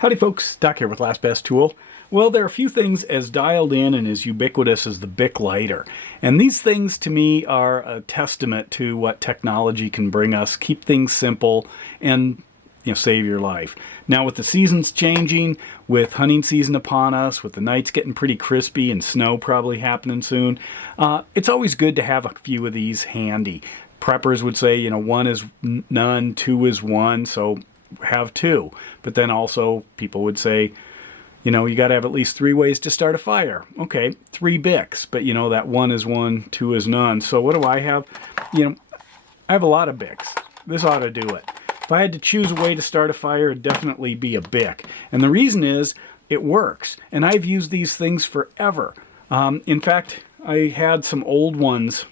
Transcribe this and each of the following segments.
Howdy folks, Doc here with Last Best Tool. Well, there are a few things as dialed in and as ubiquitous as the BiC Lighter. And these things to me are a testament to what technology can bring us, keep things simple, and save your life. Now with the seasons changing, with hunting season upon us, with the nights getting pretty crispy and snow probably happening soon, it's always good to have a few of these handy. Preppers would say, one is none, two is one, so have two. But then also people would say, you got to have at least 3 ways to start a fire. Okay, 3 BiCs, but that one is one, two is none. So what do I have? I have a lot of BiCs. This ought to do it. If I had to choose a way to start a fire, it'd definitely be a BiC. And the reason is it works. And I've used these things forever. In fact, I had some old ones,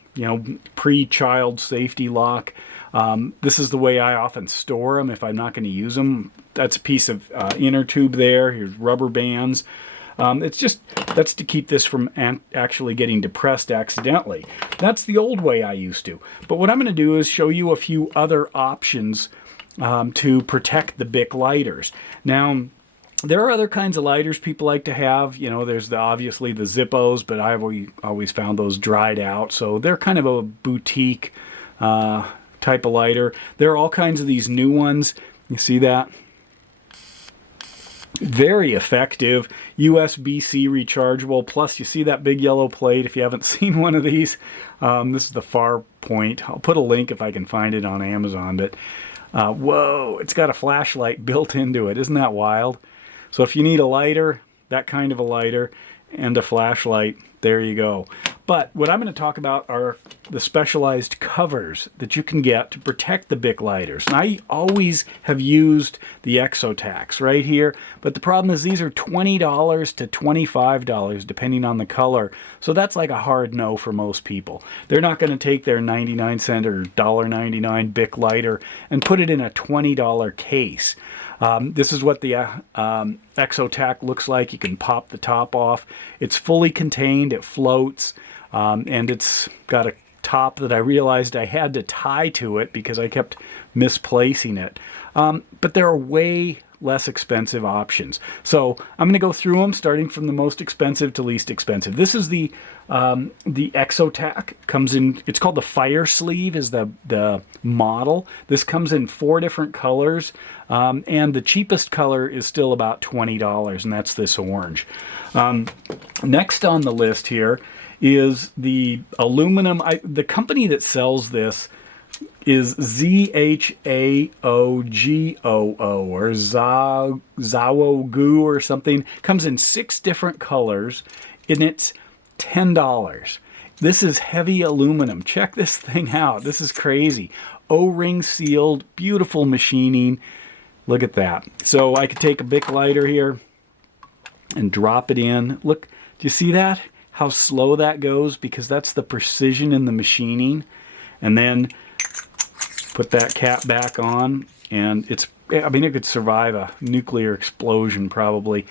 pre-child safety lock. This is the way I often store them if I'm not going to use them. That's a piece of inner tube there. Here's rubber bands. That's to keep this from actually getting depressed accidentally. That's the old way I used to. But what I'm going to do is show you a few other options to protect the BiC lighters. Now, there are other kinds of lighters people like to have. There's obviously the Zippos, but I've always found those dried out. So they're kind of a boutique type of lighter. There are all kinds of these new ones. You see that? Very effective. USB-C rechargeable. Plus, you see that big yellow plate if you haven't seen one of these. This is the Far Point. I'll put a link if I can find it on Amazon. But whoa, it's got a flashlight built into it. Isn't that wild? So if you need a lighter, that kind of a lighter, and a flashlight, there you go. But what I'm going to talk about are the specialized covers that you can get to protect the BiC lighters. And I always have used the Exotacs right here, but the problem is these are $20 to $25 depending on the color. So that's like a hard no for most people. They're not going to take their 99-cent or $1.99 BiC lighter and put it in a $20 case. This is what the Exotac looks like. You can pop the top off. It's fully contained. It floats. And it's got a top that I realized I had to tie to it because I kept misplacing it. But there are way less expensive options. So I'm going to go through them starting from the most expensive to least expensive. This is the Exotac. Comes in, it's called the Fire Sleeve is the model. This comes in 4 different colors. And the cheapest color is still about $20, and that's this orange. Next on the list here is the aluminum. The company that sells this is ZHAOGOO or Zawogu or something. Comes in 6 different colors, and it's $10. This is heavy aluminum. Check this thing out. This is crazy. O-ring sealed, beautiful machining. Look at that. So I could take a BiC lighter here and drop it in. Look, do you see that? How slow that goes? Because that's the precision in the machining. And then put that cap back on, and it could survive a nuclear explosion probably.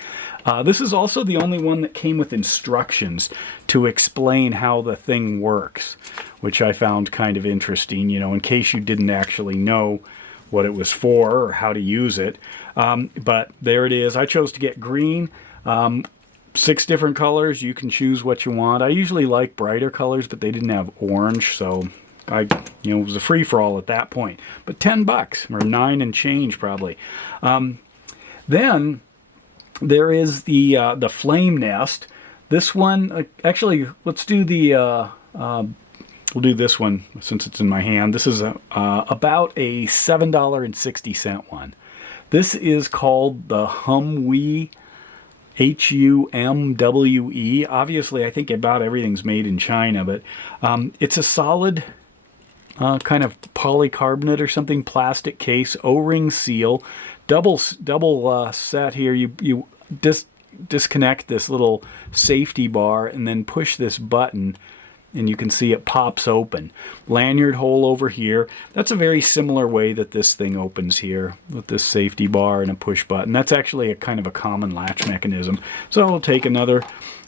This is also the only one that came with instructions to explain how the thing works, which I found kind of interesting, in case you didn't actually know what it was for or how to use it. But there it is. I chose to get green. 6 different colors. You can choose what you want. I usually like brighter colors, but they didn't have orange, so it was a free-for-all at that point. But $10 or 9 and change probably. Then there is the Flame Nest. This one, actually, let's do the. We'll do this one since it's in my hand. This is about a $7.60 one. This is called the Humwee. Humwe. Obviously, I think about everything's made in China, but it's a solid kind of polycarbonate or something, plastic case, O-ring seal, double set here. You disconnect this little safety bar and then push this button, and you can see it pops open. Lanyard hole over here. That's a very similar way that this thing opens here with this safety bar and a push button. That's actually a kind of a common latch mechanism. So I'll take another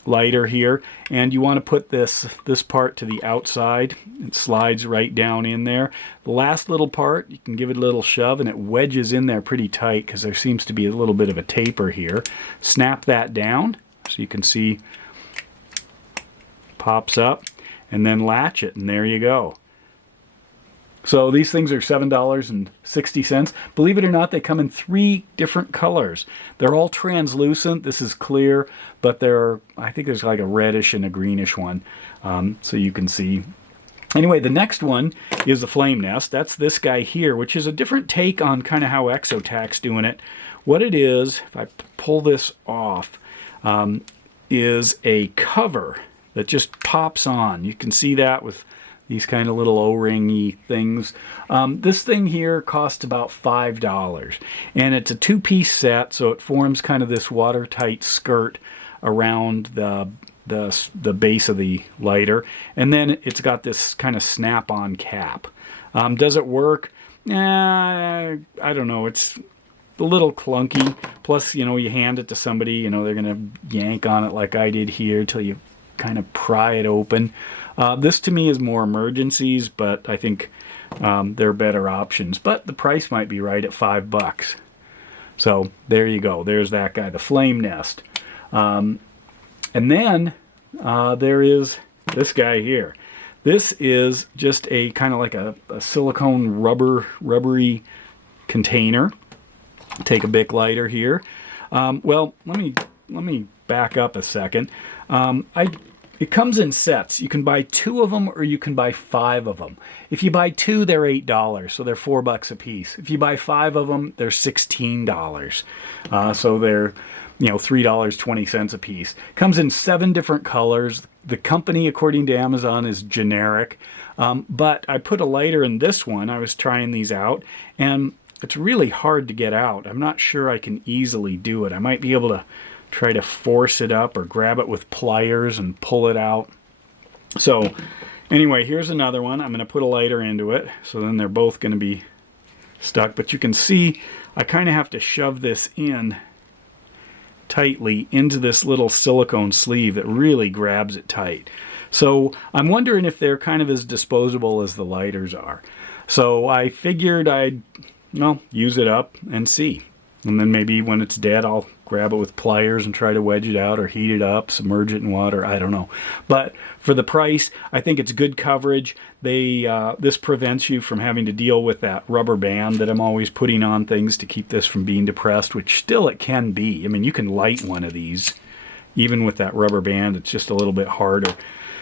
lighter here, and you want to put this part to the outside. It slides right down in there. The last little part, you can give it a little shove and it wedges in there pretty tight because there seems to be a little bit of a taper here. Snap that down so you can see pops up, and then latch it, and there you go. So these things are $7.60. Believe it or not, they come in 3 different colors. They're all translucent. This is clear, but I think there's like a reddish and a greenish one, so you can see. Anyway, the next one is the flame nest. That's this guy here, which is a different take on kind of how Exotac's doing it. What it is, if I pull this off, is a cover that just pops on. You can see that with these kind of little O-ringy things. This thing here costs about $5, and it's a 2-piece set, so it forms kind of this watertight skirt around the base of the lighter, and then it's got this kind of snap-on cap. Does it work? I don't know. It's a little clunky. Plus, you know, you hand it to somebody, you know, they're gonna yank on it like I did here till you kind of pry it open. This to me is more emergencies, but I think there are better options. But the price might be right at $5. So there you go. There's that guy, the flame nest. And then there is this guy here. This is just a kind of like a silicone rubbery container. Take a BiC lighter here. Well, let me back up a second. It comes in sets. You can buy 2 of them or you can buy 5 of them. If you buy 2, they're $8, so they're $4 a piece. If you buy 5 of them, they're $16. So they're, you know, $3.20 a piece. Comes in 7 different colors. The company, according to Amazon, is generic. But I put a lighter in this one. I was trying these out, and it's really hard to get out. I'm not sure I can easily do it. I might be able to try to force it up or grab it with pliers and pull it out. So anyway, here's another one. I'm going to put a lighter into it, so then they're both going to be stuck. But you can see I kind of have to shove this in tightly into this little silicone sleeve that really grabs it tight. So I'm wondering if they're kind of as disposable as the lighters are. So I figured I'd, well, use it up and see. And then maybe when it's dead, I'll grab it with pliers and try to wedge it out or heat it up, submerge it in water, I don't know. But for the price, I think it's good coverage. This prevents you from having to deal with that rubber band that I'm always putting on things to keep this from being depressed, which still it can be. I mean, you can light one of these. Even with that rubber band, it's just a little bit harder.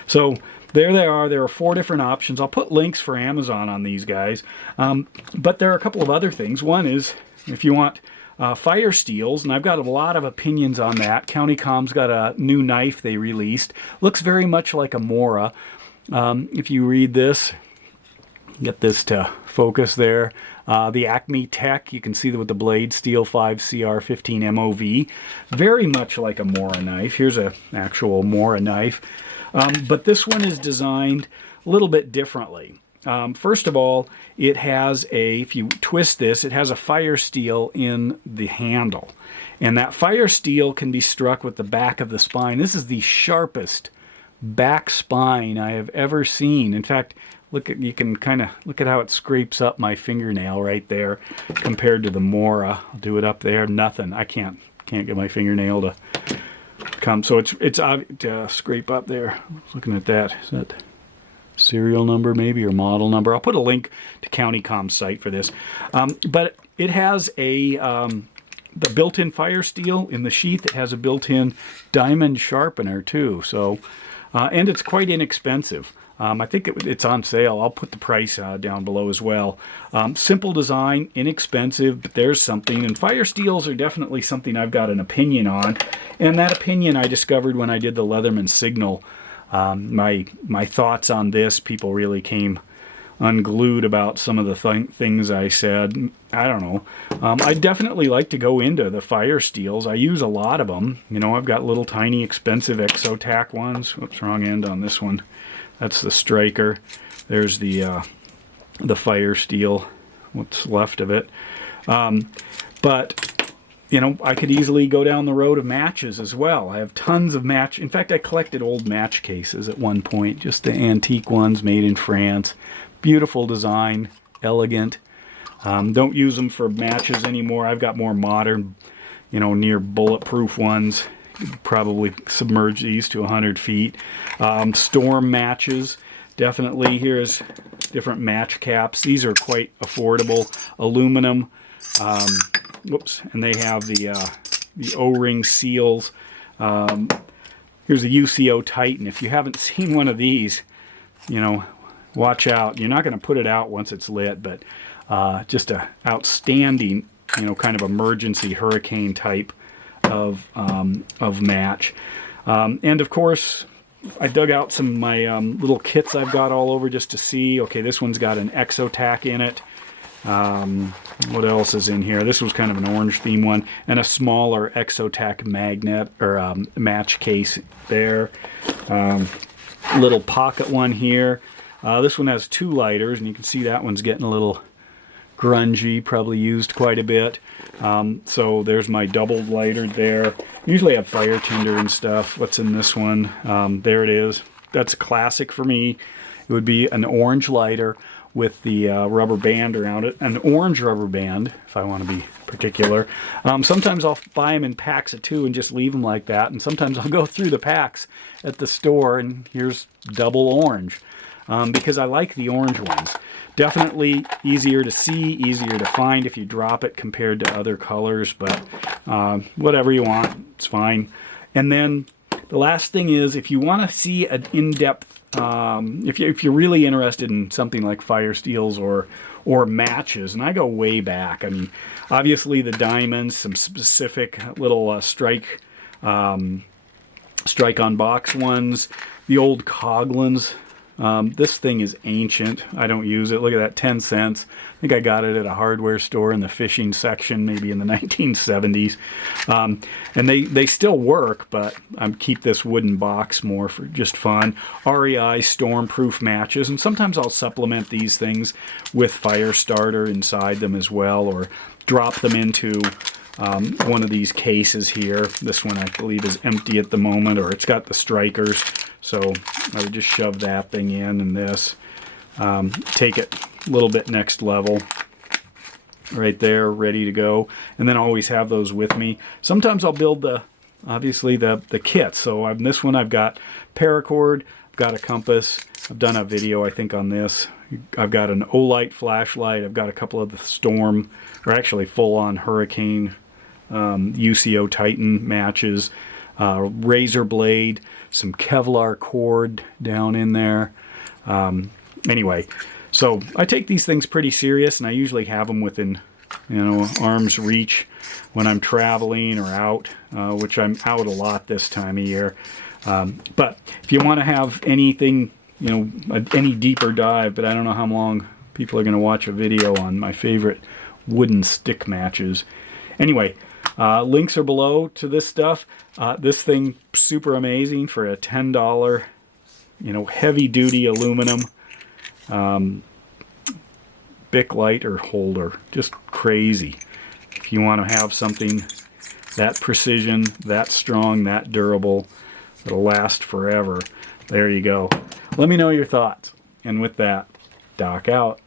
So there they are. There are 4 different options. I'll put links for Amazon on these guys. But there are a couple of other things. One is if you want fire steels, and I've got a lot of opinions on that. County Com's got a new knife they released. Looks very much like a Mora. If you read this, get this to focus there. The Acme Tech, you can see that with the blade steel 5CR15 MOV. Very much like a Mora knife. Here's an actual Mora knife. But this one is designed a little bit differently. First of all, it has if you twist this, it has a fire steel in the handle. And that fire steel can be struck with the back of the spine. This is the sharpest back spine I have ever seen. In fact, you can kind of look at how it scrapes up my fingernail right there compared to the Mora. I'll do it up there, nothing. I can't get my fingernail to come. So it's to scrape up there. Looking at that, is that serial number maybe or model number? I'll put a link to County Com's site for this. But it has the built-in fire steel in the sheath. It has a built-in diamond sharpener too. So and it's quite inexpensive. I think it's on sale. I'll put the price down below as well. Simple design, inexpensive, but there's something. And fire steels are definitely something I've got an opinion on. And that opinion I discovered when I did the Leatherman Signal. My thoughts on this, people really came unglued about some of the things I said. I don't know. I'd definitely like to go into the fire steels. I use a lot of them. You know, I've got little tiny expensive Exotac ones. Whoops, wrong end on this one. That's the striker. There's the fire steel, what's left of it. But you know, I could easily go down the road of matches as well. I have tons of match. In fact, I collected old match cases at one point, just the antique ones made in France. Beautiful design, elegant. Don't use them for matches anymore. I've got more modern, you know, near bulletproof ones. Probably submerge these to 100 feet. Storm matches, definitely. Here's different match caps. These are quite affordable. Aluminum. Whoops, and they have the O-ring seals. Here's a UCO Titan. If you haven't seen one of these, you know, watch out. You're not going to put it out once it's lit, but just a outstanding, you know, kind of emergency hurricane type of match. And of course, I dug out some of my little kits I've got all over just to see. Okay, this one's got an Exotac in it. What else is in here? This was kind of an orange theme one, and a smaller Exotac magnet or match case there. Little pocket one here. This one has 2 lighters, and you can see that one's getting a little grungy, probably used quite a bit. So there's my doubled lighter there. Usually I have fire tinder and stuff. What's in this one? There it is. That's a classic for me. It would be an orange lighter with the rubber band around it. An orange rubber band, if I want to be particular. Sometimes I'll buy them in packs of 2 and just leave them like that. And sometimes I'll go through the packs at the store and here's double orange. Because I like the orange ones. Definitely easier to see, easier to find if you drop it compared to other colors, but whatever you want, it's fine. And then the last thing is, if you want to see an in-depth, if you're really interested in something like fire steels or matches, and I go way back. I mean, obviously the diamonds, some specific little strike on box ones, the old Coglins. This thing is ancient. I don't use it. Look at that, 10 cents. I think I got it at a hardware store in the fishing section, maybe in the 1970s. And they still work, but I keep this wooden box more for just fun. REI storm-proof matches, and sometimes I'll supplement these things with fire starter inside them as well, or drop them into one of these cases here. This one I believe is empty at the moment, or it's got the strikers. So I would just shove that thing in and this. Take it a little bit next level. Right there, ready to go. And then always have those with me. Sometimes I'll build obviously the kit. So on this one I've got paracord, I've got a compass. I've done a video I think on this. I've got an Olight flashlight. I've got a couple of the storm, or actually full-on hurricane UCO Titan matches. Razor blade, some Kevlar cord down in there. Anyway, so I take these things pretty serious, and I usually have them within, you know, arm's reach when I'm traveling or out, which I'm out a lot this time of year. But if you want to have anything, you know, any deeper dive, but I don't know how long people are going to watch a video on my favorite wooden stick matches. Anyway, links are below to this stuff. This thing, super amazing for a $10, you know, heavy-duty aluminum BiC Lighter holder. Just crazy. If you want to have something that precision, that strong, that durable, that'll last forever, there you go. Let me know your thoughts. And with that, Doc out.